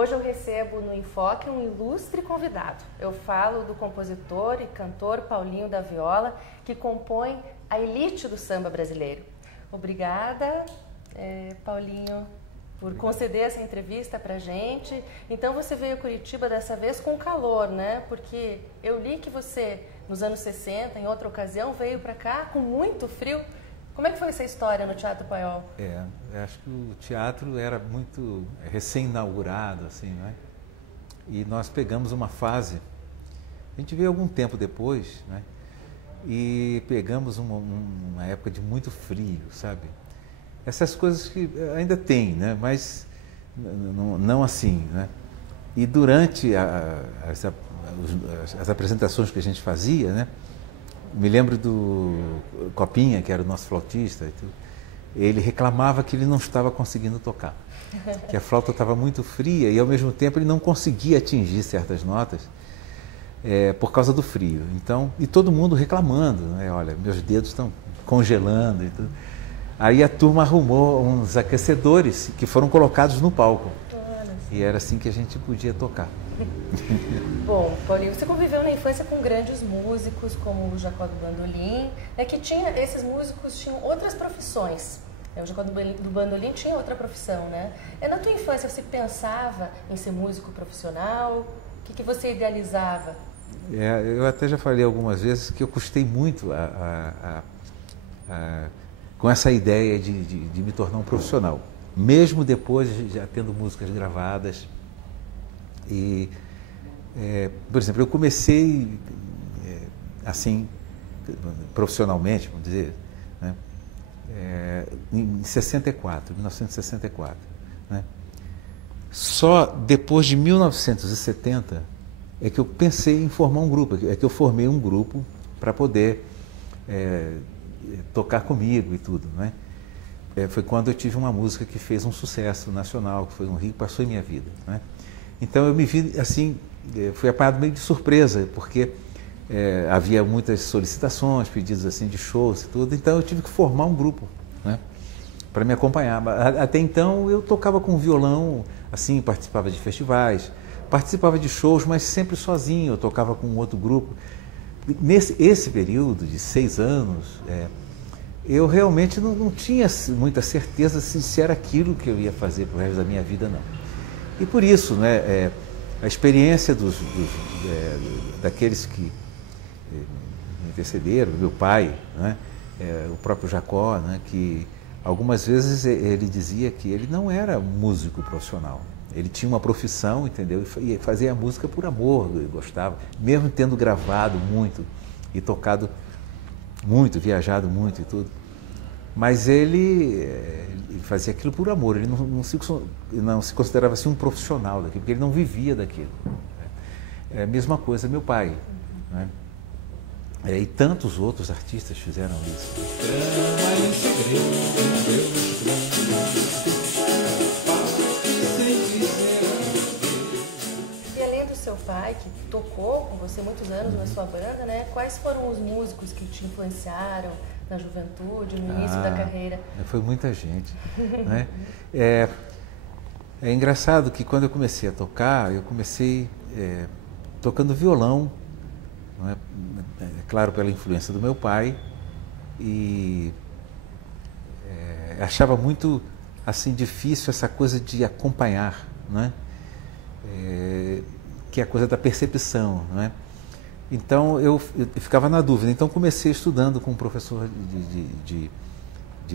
Hoje eu recebo no Enfoque um ilustre convidado. Eu falo do compositor e cantor Paulinho da Viola, que compõe a elite do samba brasileiro. Obrigada, Paulinho, por conceder essa entrevista pra gente. Então você veio a Curitiba dessa vez com calor, né? Porque eu li que você, nos anos 60, em outra ocasião, veio para cá com muito frio. Como é que foi essa história no Teatro Paiol? Eu acho que o teatro era muito recém-inaugurado, assim, né? E nós pegamos uma fase, a gente veio algum tempo depois, né? E pegamos uma época de muito frio, sabe? Essas coisas que ainda tem, né? Mas não assim, né? E durante as apresentações que a gente fazia, né? Me lembro do Copinha, que era o nosso flautista, ele reclamava que ele não estava conseguindo tocar, que a flauta estava muito fria e ao mesmo tempo ele não conseguia atingir certas notas por causa do frio. Então, e todo mundo reclamando, né? Olha, meus dedos estão congelando e tudo. Aí a turma arrumou uns aquecedores que foram colocados no palco. E era assim que a gente podia tocar. Bom, Paulinho, você conviveu na infância com grandes músicos, como o Jacó do Bandolim, né, que esses músicos tinham outras profissões. O Jacó do Bandolim tinha outra profissão, né? Na tua infância você pensava em ser músico profissional? O que você idealizava? Eu até já falei algumas vezes que eu custei muito com essa ideia de me tornar um profissional. Mesmo depois de já tendo músicas gravadas. E, por exemplo, eu comecei assim, profissionalmente, vamos dizer, né, em 1964. Né? Só depois de 1970 é que eu pensei em formar um grupo, é que eu formei um grupo para poder tocar comigo e tudo, né? Foi quando eu tive uma música que fez um sucesso nacional, que foi Um Rio que Passou em Minha Vida, né? Então eu me vi assim, fui apanhado meio de surpresa, porque havia muitas solicitações, pedidos assim de shows e tudo, então eu tive que formar um grupo, né, para me acompanhar. Até então eu tocava com violão, assim, participava de festivais, participava de shows, mas sempre sozinho, eu tocava com um outro grupo. Esse período de 6 anos, eu realmente não tinha muita certeza se era aquilo que eu ia fazer pro resto da minha vida, não. E por isso, né, a experiência daqueles que me antecederam, meu pai, né, o próprio Jacó, né, que algumas vezes ele dizia que ele não era músico profissional. Ele tinha uma profissão, entendeu? E fazia a música por amor, ele gostava, mesmo tendo gravado muito e tocado muito, viajado muito e tudo. Mas ele fazia aquilo por amor, ele não se considerava assim um profissional daquilo, porque ele não vivia daquilo. É a mesma coisa meu pai, né? E tantos outros artistas fizeram isso. E além do seu pai, que tocou com você muitos anos na sua banda, né? Quais foram os músicos que te influenciaram na juventude, no início da carreira? Foi muita gente, né? É engraçado que quando eu comecei a tocar, eu comecei tocando violão, não é? Claro, pela influência do meu pai, e achava muito assim difícil essa coisa de acompanhar, né? Que é a coisa da percepção, né? Então eu ficava na dúvida. Então comecei estudando com um professor de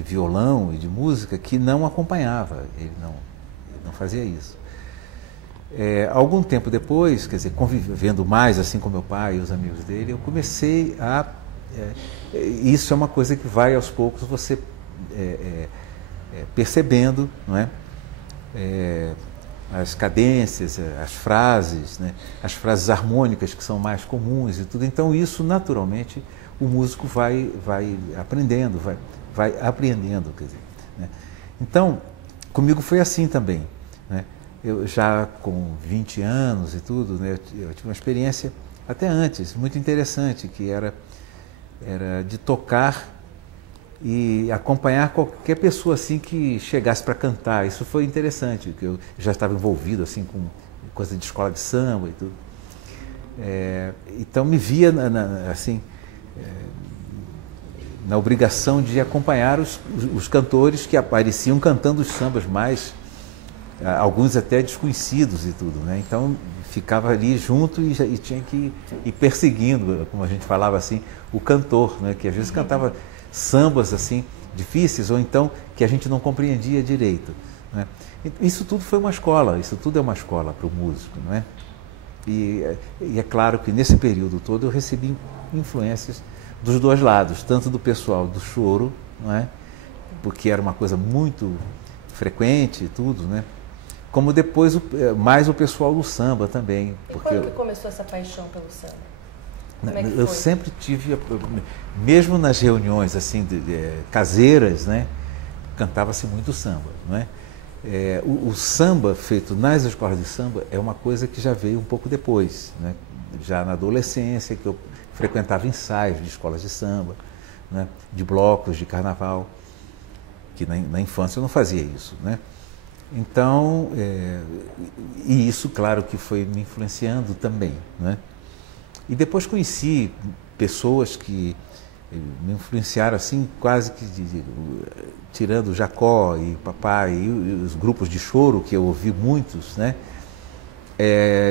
violão e de música que não acompanhava, ele não fazia isso. Algum tempo depois, quer dizer, convivendo mais assim com meu pai e os amigos dele, eu comecei a... isso é uma coisa que vai aos poucos você percebendo, não é? As cadências, as frases, né? As frases harmônicas que são mais comuns e tudo. Então isso naturalmente o músico vai aprendendo, vai apreendendo, quer dizer, né? Então comigo foi assim também, né? Eu já com 20 anos e tudo, né, eu tive uma experiência até antes muito interessante, que era de tocar e acompanhar qualquer pessoa assim que chegasse para cantar. Isso foi interessante, porque eu já estava envolvido assim com coisa de escola de samba e tudo. Então me via assim na obrigação de acompanhar os cantores que apareciam cantando os sambas mais, alguns até desconhecidos e tudo, né? Então ficava ali junto e tinha que ir perseguindo, como a gente falava assim, o cantor, né? Que às vezes cantava sambas assim difíceis ou então que a gente não compreendia direito, né? Isso tudo foi uma escola, isso tudo é uma escola para o músico, não é? E é claro que nesse período todo eu recebi influências dos dois lados, tanto do pessoal do choro, não é? Porque era uma coisa muito frequente e tudo, né? Como depois mais o pessoal do samba também. E quando que começou essa paixão pelo samba? Como é que eu foi? sempre tive, mesmo nas reuniões assim caseiras, né? Cantava-se muito samba, não é? O samba feito nas escolas de samba é uma coisa que já veio um pouco depois, né? Já na adolescência, que eu frequentava ensaios de escolas de samba, né? De blocos de carnaval, que na infância eu não fazia isso, né? Então, e isso, claro, que foi me influenciando também, né? E depois conheci pessoas que me influenciaram assim, quase que tirando Jacó e Papai e os grupos de choro, que eu ouvi muitos, né?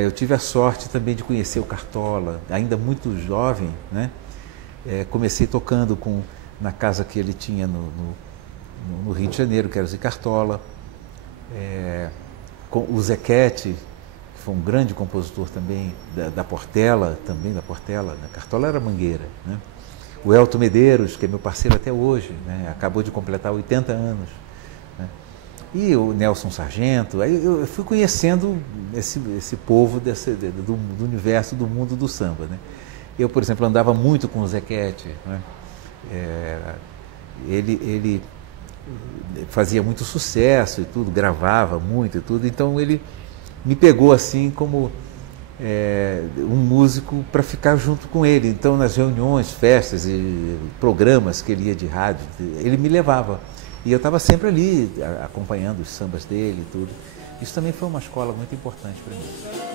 Eu tive a sorte também de conhecer o Cartola, ainda muito jovem, né? Comecei tocando na casa que ele tinha no Rio de Janeiro, que era o Zé Cartola, com o Zequete, que foi um grande compositor também da Portela, né? Cartola era Mangueira, né? O Elton Medeiros, que é meu parceiro até hoje, né? Acabou de completar 80 anos, né? E o Nelson Sargento. Aí eu fui conhecendo esse povo do universo, do mundo do samba, né? Eu, por exemplo, andava muito com o Zequete, né? Ele fazia muito sucesso e tudo, gravava muito e tudo, então ele me pegou assim como um músico para ficar junto com ele. Então, nas reuniões, festas e programas que ele ia de rádio, ele me levava. E eu estava sempre ali, acompanhando os sambas dele e tudo. Isso também foi uma escola muito importante para mim.